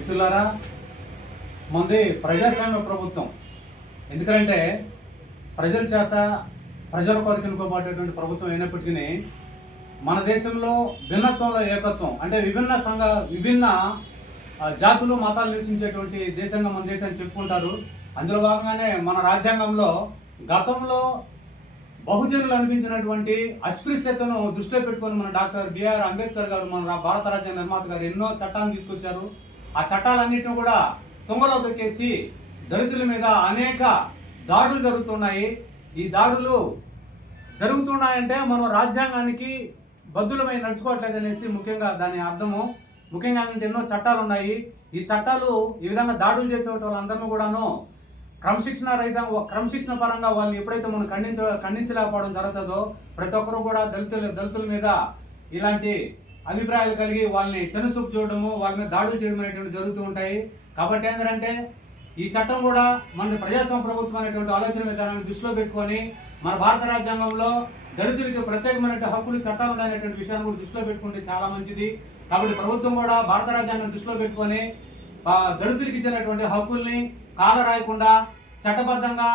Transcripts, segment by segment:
మిత్రులారా, మంది ప్రజాస్వామ్య ప్రభుత్వం. ఎందుకంటే ప్రజల చేత ప్రజల కొరకు ఎన్నుకోబడేటువంటి ప్రభుత్వం అయినప్పటికీ మన దేశంలో భిన్నత్వంలో ఏకత్వం అంటే విభిన్న జాతులు మతాలు నివసించేటువంటి దేశంగా మన దేశాన్ని చెప్పుకుంటారు. అందులో భాగంగానే మన రాజ్యాంగంలో గతంలో బహుజనులు అనిపించినటువంటి అస్పృశ్యతను దృష్టిలో పెట్టుకొని మన డాక్టర్ బిఆర్ అంబేద్కర్ గారు, మన భారత రాజ్యాంగ నిర్మాత గారు ఎన్నో చట్టాలను తీసుకొచ్చారు. ఆ చట్టాలన్నింటినీ కూడా తుంగలో దొక్కేసి దళితుల మీద అనేక దాడులు జరుగుతున్నాయి. ఈ దాడులు జరుగుతున్నాయంటే మనం రాజ్యాంగానికి బద్దులమై నడుచుకోవట్లేదు అనేసి ముఖ్యంగా దాని అర్థము. ముఖ్యంగా ఎన్నో చట్టాలు ఉన్నాయి. ఈ చట్టాలు ఈ విధంగా దాడులు చేసే వాళ్ళందరినీ కూడాను క్రమశిక్షణ పరంగా వాళ్ళని ఎప్పుడైతే మనం ఖండించలేకపోవడం జరుగుతుందో ప్రతి ఒక్కరు కూడా దళితుల మీద ఇలాంటి అభిప్రాయాలు కలిగి వాళ్ళని చెనుసూపు చూడడము, వాళ్ళ మీద దాడులు చేయడం అనేటువంటి జరుగుతూ ఉంటాయి. కాబట్టి ఏంటంటే ఈ చట్టం కూడా మన ప్రజాస్వామ్య ప్రభుత్వం అనేటువంటి ఆలోచన విధానాన్ని దృష్టిలో పెట్టుకొని మన భారత రాజ్యాంగంలో దళితులకి ప్రత్యేకమైన హక్కులు చట్టాలు ఉన్నాయనేటువంటి విషయాన్ని కూడా దృష్టిలో పెట్టుకుంటే చాలా మంచిది. కాబట్టి ప్రభుత్వం కూడా భారత రాజ్యాంగం దృష్టిలో పెట్టుకొని దళితులకి ఇచ్చినటువంటి హక్కుల్ని కాలరాయకుండా చట్టబద్ధంగా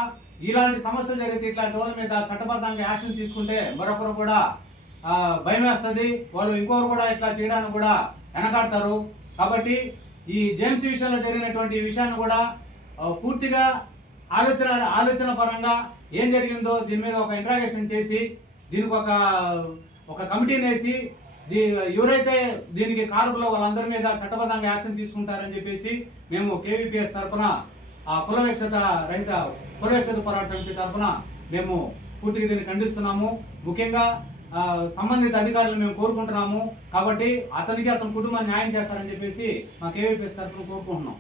ఇలాంటి సమస్యలు జరిగితే ఇట్లాంటి వాళ్ళ మీద చట్టబద్ధంగా యాక్షన్ తీసుకుంటే మరొకరు కూడా భయం వేస్తుంది. వాళ్ళు ఇంకొకరు కూడా ఇట్లా చేయడానికి కూడా వెనకాడతారు. కాబట్టి ఈ జేమ్స్ విషయంలో జరిగినటువంటి విషయాన్ని కూడా పూర్తిగా ఆలోచన పరంగా ఏం జరిగిందో దీని మీద ఒక ఇంట్రాగేషన్ చేసి దీనికి ఒక కమిటీని వేసి ఎవరైతే దీనికి కారకులో వాళ్ళందరి మీద చట్టబద్ధంగా యాక్షన్ తీసుకుంటారని చెప్పేసి మేము కేవీపీఎస్ తరఫున కులవివక్షత పోరాట సమితి తరఫున మేము పూర్తిగా దీన్ని ఖండిస్తున్నాము. ముఖ్యంగా సంబంధిత అధికారులు మేము కోరుకుంటున్నాము. కాబట్టి అతని కుటుంబాన్ని న్యాయం చేస్తారని చెప్పేసి మా కేవీపీఎస్ తరఫున కోరుకుంటున్నాం.